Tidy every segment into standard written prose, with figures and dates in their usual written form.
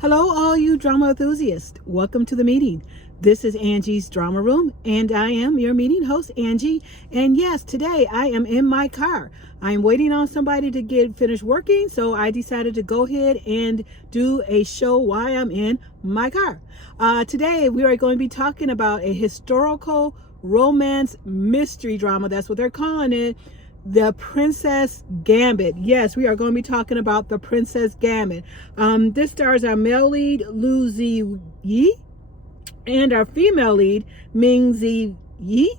Hello, all you drama enthusiasts. Welcome to the meeting. This is Angie's Drama Room, and I am your meeting host, Angie. And yes, today I am in my car. I'm waiting on somebody to get finished working, so I decided to go ahead and do a show while I'm in my car. Today we are going to be talking about a historical romance mystery drama. That's what they're calling it. The Princess Gambit. Yes, we are going to be talking about the Princess Gambit. This stars our male lead, Lu Zi Yi, and our female lead, Ming Zi Yi.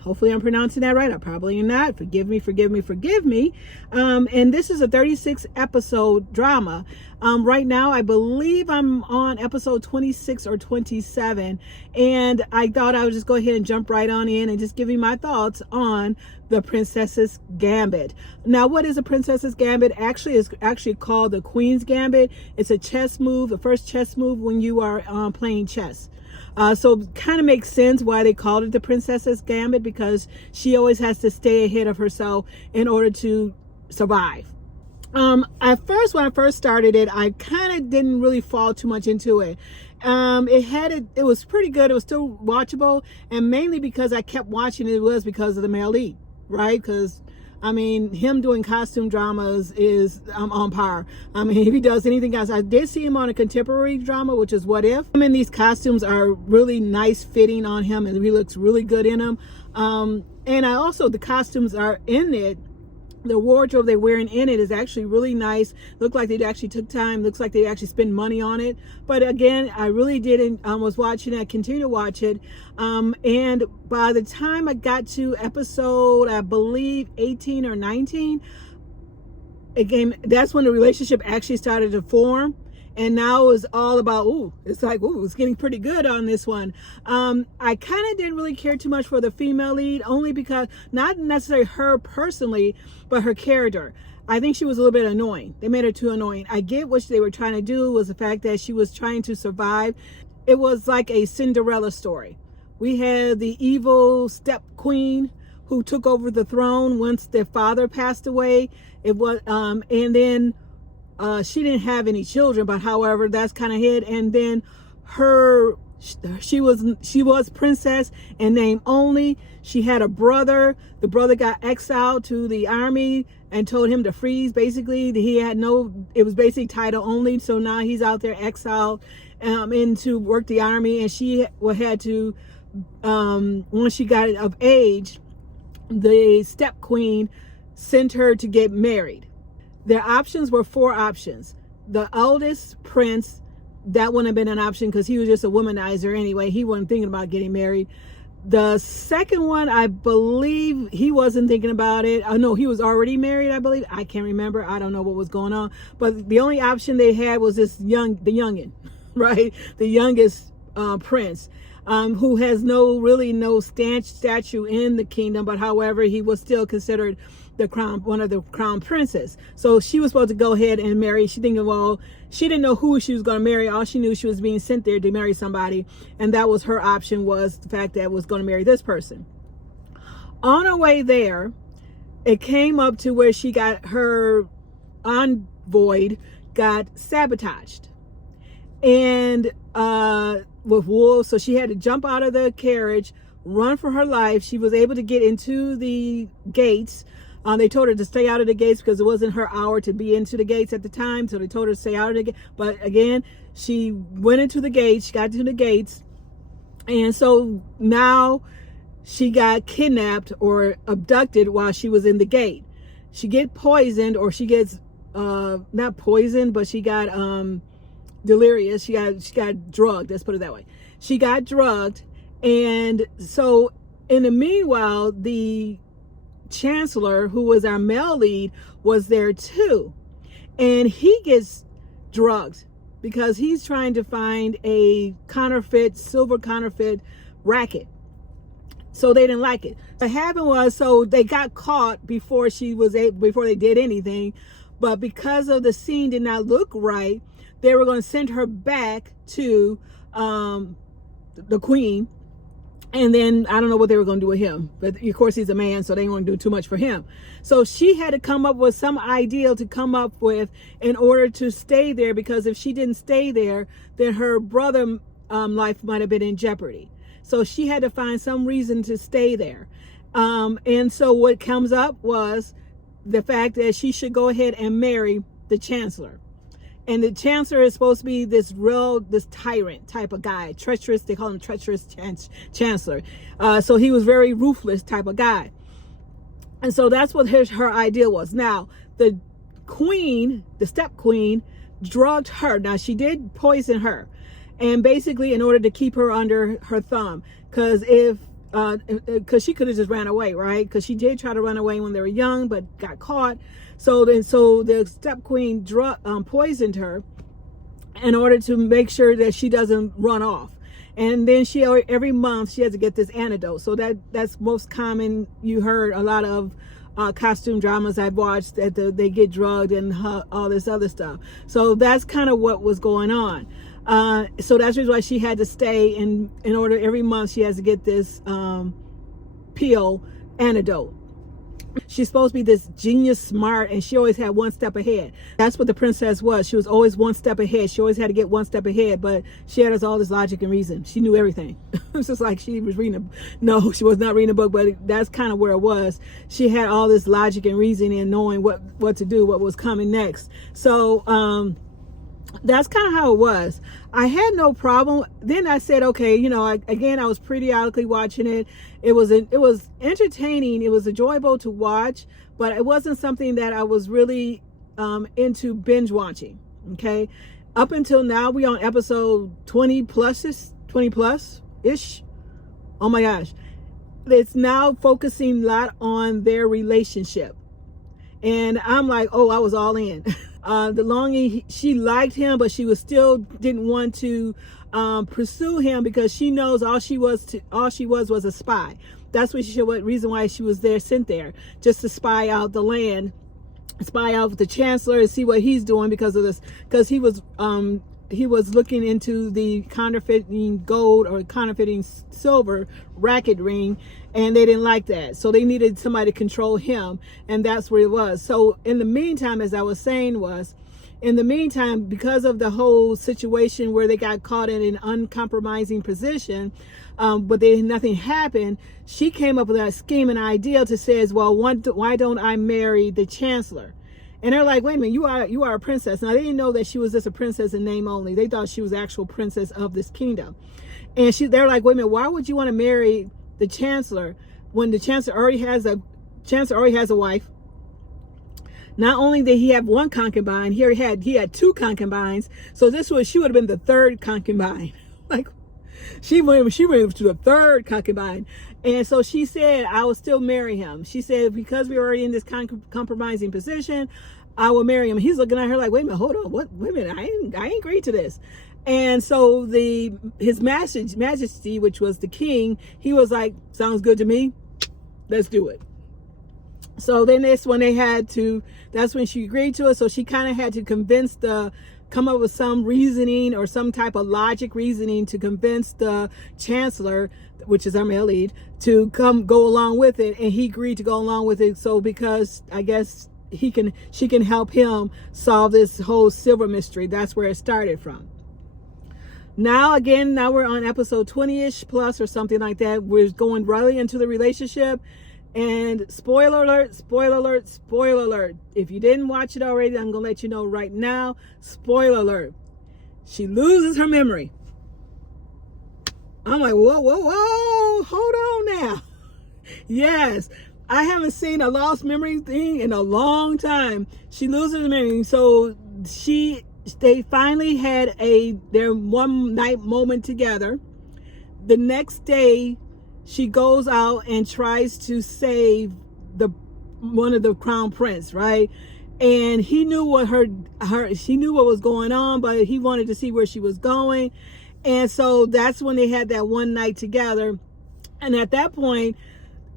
Hopefully I'm pronouncing that right. I probably am not. Forgive me. And this is a 36 episode drama. Right now, I believe I'm on episode 26 or 27. And I thought I would just go ahead and jump right on in and just give you my thoughts on the Princess's Gambit. Now, what is a Princess's Gambit? Actually, is actually called the Queen's Gambit. It's a chess move, the first chess move when you are playing chess. So it kind of makes sense why they called it the Princess's Gambit, because she always has to stay ahead of herself in order to survive. At first, when I first started it, I kind of didn't really fall too much into it. It was pretty good. It was still watchable, and mainly because I kept watching it was because of the male lead, right? Because him doing costume dramas is on par. If he does anything else, I did see him on a contemporary drama, which is What If. These costumes are really nice fitting on him, and he looks really good in them. The costumes are in it. The wardrobe they're wearing in it is actually really nice. Look like they actually took time. Looks like they actually spent money on it. But again, I really didn't. Was watching it. I continue to watch it. And by the time I got to episode, I believe 18 or 19, again, that's when the relationship actually started to form. And now it's all about, it's getting pretty good on this one. I kind of didn't really care too much for the female lead, only because, not necessarily her personally, but her character. I think she was a little bit annoying. They made her too annoying. I get what they were trying to do was the fact that she was trying to survive. It was like a Cinderella story. We had the evil step queen who took over the throne once their father passed away. It was, and then she didn't have any children, but however, that's kind of it. And then she was princess in name only. She had a brother. The brother got exiled to the army and told him to freeze. Basically, it was basically title only. So now he's out there exiled and to work the army. And she had to, once she got of age, the step queen sent her to get married. Their options were 4 options. The eldest prince, that wouldn't have been an option because he was just a womanizer anyway. He wasn't thinking about getting married. The second one, I believe he wasn't thinking about it. No, he was already married, I believe. I can't remember. I don't know what was going on. But the only option they had was the youngin, right? The youngest prince, who has no statue in the kingdom. But however, he was still considered one of the crown princes. So she was supposed to go ahead and marry. She didn't know who she was going to marry. All she knew, she was being sent there to marry somebody, and that was her option, was the fact that it was going to marry this person. On her way there, it came up to where she got her envoy got sabotaged, and with wolves, so she had to jump out of the carriage, run for her life. She was able to get into the gates. They told her to stay out of the gates because it wasn't her hour to be into the gates at the time. So they told her to stay out of the gates. But again, she went into the gates. She got into the gates. And so now she got kidnapped or abducted while she was in the gate. She get poisoned, or she gets, not poisoned, but she got delirious. She got drugged. Let's put it that way. She got drugged. And so in the meanwhile, the chancellor, who was our male lead, was there too, and he gets drugged because he's trying to find a silver counterfeit racket. So they didn't like it. What happened was, so they got caught before they did anything, but because of the scene did not look right, they were going to send her back to the queen. And then I don't know what they were going to do with him, but of course he's a man, so they ain't going to do too much for him. So she had to come up with some ideal to come up with in order to stay there, because if she didn't stay there, then her brother life might have been in jeopardy. So she had to find some reason to stay there. And so what comes up was the fact that she should go ahead and marry the chancellor. And the chancellor is supposed to be this tyrant type of guy, treacherous. They call him treacherous chancellor. So he was very ruthless type of guy. And so that's what her idea was. Now, the queen, the step queen, drugged her. Now, she did poison her. And basically in order to keep her under her thumb. Because she could have just ran away, right? Because she did try to run away when they were young, but got caught. So the step queen poisoned her in order to make sure that she doesn't run off. And then every month she has to get this antidote. So that's most common. You heard a lot of costume dramas I've watched that they get drugged and all this other stuff. So that's kind of what was going on. So that's the reason why she had to stay in order. Every month she has to get this pill antidote. She's supposed to be this genius, smart, and she always had one step ahead. That's what the princess was. She was always one step ahead. She always had to get one step ahead, but she had all this logic and reason. She knew everything. It was just like she was reading no, she was not reading a book, but that's kind of where it was. She had all this logic and reasoning and knowing what to do, what was coming next. So that's kind of how it was. I had no problem. Then I said, okay, I was periodically watching it. It was entertaining. It was enjoyable to watch, but it wasn't something that I was really into binge watching. Okay. Up until now, we on episode 20 plus ish. Oh my gosh. It's now focusing a lot on their relationship. And I'm like, oh, I was all in. The longing, she liked him, but she didn't want to pursue him because she knows all she was a spy. That's what reason why she was sent there, just to spy out the land, spy out the chancellor and see what he's doing because of this. Because he was looking into the counterfeiting gold or counterfeiting silver racket ring, and they didn't like that. So they needed somebody to control him, and that's where it was. So in the meantime, as I was saying, because of the whole situation where they got caught in an uncompromising position, but nothing happened, she came up with that scheme and idea to say, well, why don't I marry the chancellor? And they're like, wait a minute, you are a princess. Now, they didn't know that she was just a princess in name only. They thought she was the actual princess of this kingdom. And they're like, wait a minute, why would you want to marry the chancellor when the chancellor already has a wife? Not only did he have one concubine, he had two concubines. So she would have been the third concubine. Like, she went to the third concubine. And so she said, I will still marry him. She said, because we're already in this compromising position, I will marry him. He's looking at her like, wait a minute, hold on. Wait a minute, I ain't agreed to this. And so his majesty, which was the king, he was like, sounds good to me. Let's do it. So then that's when she agreed to it. So she kind of had to come up with some reasoning or some type of logic reasoning to convince the chancellor, which is our male lead, to go along with it. And he agreed to go along with it. So because I guess she can help him solve this whole silver mystery. That's where it started from. Now we're on episode 20-ish plus or something like that. We're going really into the relationship. And spoiler alert, spoiler alert, spoiler alert. If you didn't watch it already, I'm going to let you know right now. Spoiler alert. She loses her memory. I'm like, whoa, hold on now. Yes, I haven't seen a lost memory thing in a long time. She loses her memory. So they finally had their one night moment together. The next day, she goes out and tries to save one of the crown prince, right? And he knew she knew what was going on, but he wanted to see where she was going. And so that's when they had that one night together. And at that point,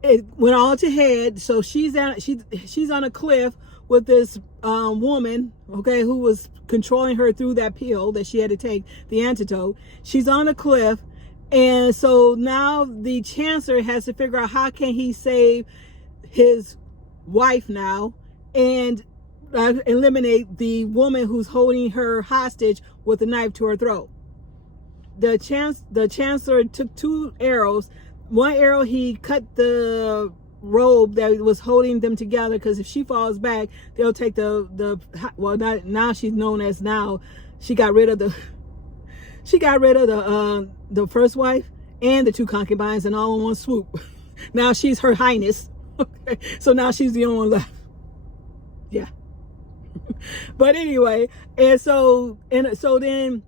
it went all to head. So she's on a cliff with this woman, okay, who was controlling her through that pill that she had to take, the antidote. She's on a cliff, And so now the chancellor has to figure out how can he save his wife now and eliminate the woman who's holding her hostage with a knife to her throat. The chancellor took 2 arrows. One arrow, he cut the robe that was holding them together, because if she falls back, they'll take well, not now, she's known as, now she got rid of the the first wife and the 2 concubines, and all in one swoop. Now she's Her Highness. Okay, so now she's the only one left. Yeah. But anyway, and so then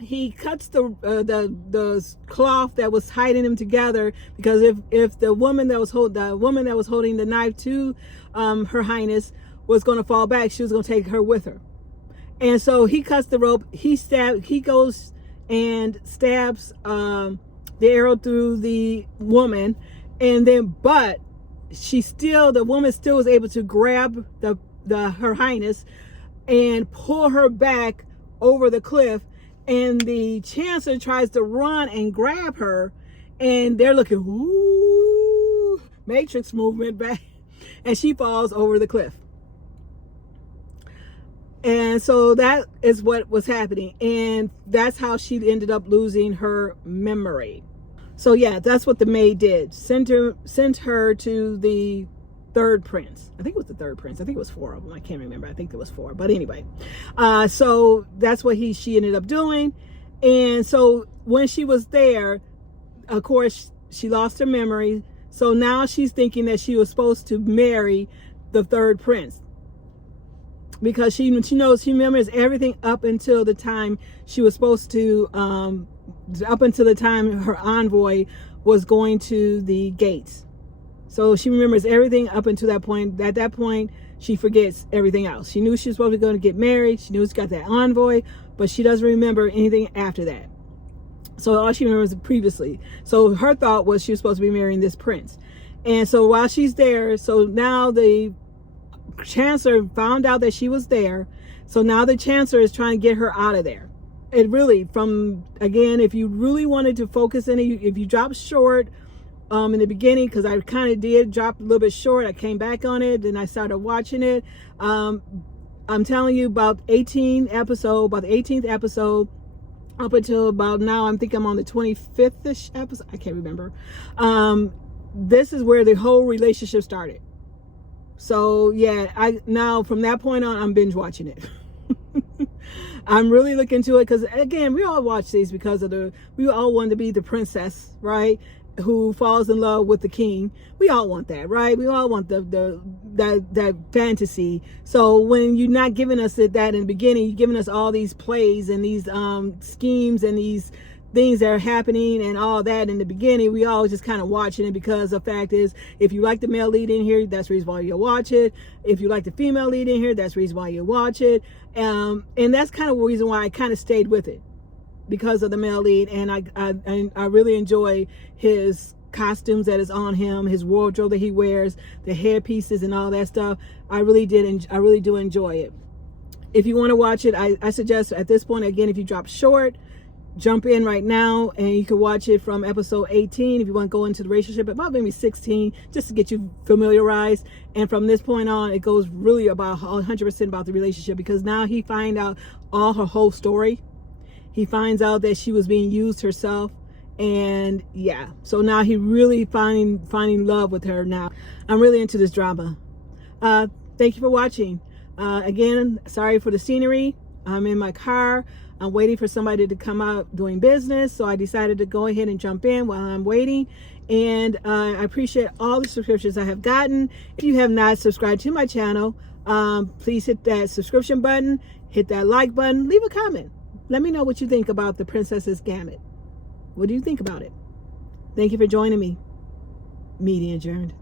he cuts the cloth that was hiding them together, because if the woman that was holding the knife to Her Highness was going to fall back, she was going to take her with her. And so he cuts the rope. He goes and stabs the arrow through the woman, and then but the woman still was able to grab Her Highness and pull her back over the cliff. And the chancellor tries to run and grab her, and they're looking, ooh, Matrix movement back, and she falls over the cliff. And so that is what was happening, and that's how she ended up losing her memory. So yeah, that's what the maid did. Sent her to the 3rd prince. I think it was the 3rd prince. I think it was 4 of them. I can't remember. I think there was 4. But anyway, so that's what she ended up doing. And so when she was there, of course, she lost her memory. So now she's thinking that she was supposed to marry the 3rd prince, because she remembers everything up until the time she was supposed to, up until the time her envoy was going to the gates. So she remembers everything up until that point. At that point, she forgets everything else. She knew she was supposed to go to get married. She knew she got that envoy, but she doesn't remember anything after that. So all she remembers previously. So her thought was she was supposed to be marrying this prince. And so while she's there, so now the chancellor found out that she was there. So now the chancellor is trying to get her out of there. It really, again, if you really wanted to focus in it, if you drop short in the beginning, because I kind of did drop a little bit short, I came back on it, then I started watching it. I'm telling you, about the 18th episode, up until about now, I think I'm on the 25th-ish episode, I can't remember. This is where the whole relationship started. So yeah, now from that point on, I'm binge watching it. I'm really looking to it, because again, we all watch these because we all want to be the princess, right, who falls in love with the king. We all want that, right? We all want that fantasy. So when you're not giving us that in the beginning, you're giving us all these plays and these schemes and these things that are happening and all that in the beginning, we all just kind of watching it, because the fact is, if you like the male lead in here, that's the reason why you'll watch it. If you like the female lead in here, that's the reason why you'll watch it. And that's kind of the reason why I kind of stayed with it, because of the male lead. And I really enjoy his costumes that is on him, his wardrobe that he wears, the hair pieces and all that stuff. I really do enjoy it. If you want to watch it, I suggest at this point, again, if you drop short, jump in right now, and you can watch it from episode 18 if you want to go into the relationship, about maybe 16, just to get you familiarized. And from this point on, it goes really about 100% about the relationship, because now he finds out all her whole story. He finds out that she was being used herself, and yeah, so now he really finding love with her. Now I'm really into this drama. Thank you for watching. Again, sorry for the scenery. I'm in my car. I'm waiting for somebody to come out doing business, so I decided to go ahead and jump in while I'm waiting. And I appreciate all the subscriptions I have gotten. If you have not subscribed to my channel, please hit that subscription button, hit that like button, leave a comment. Let me know what you think about the Princess's Gambit. What do you think about it? Thank you for joining me. Meeting adjourned.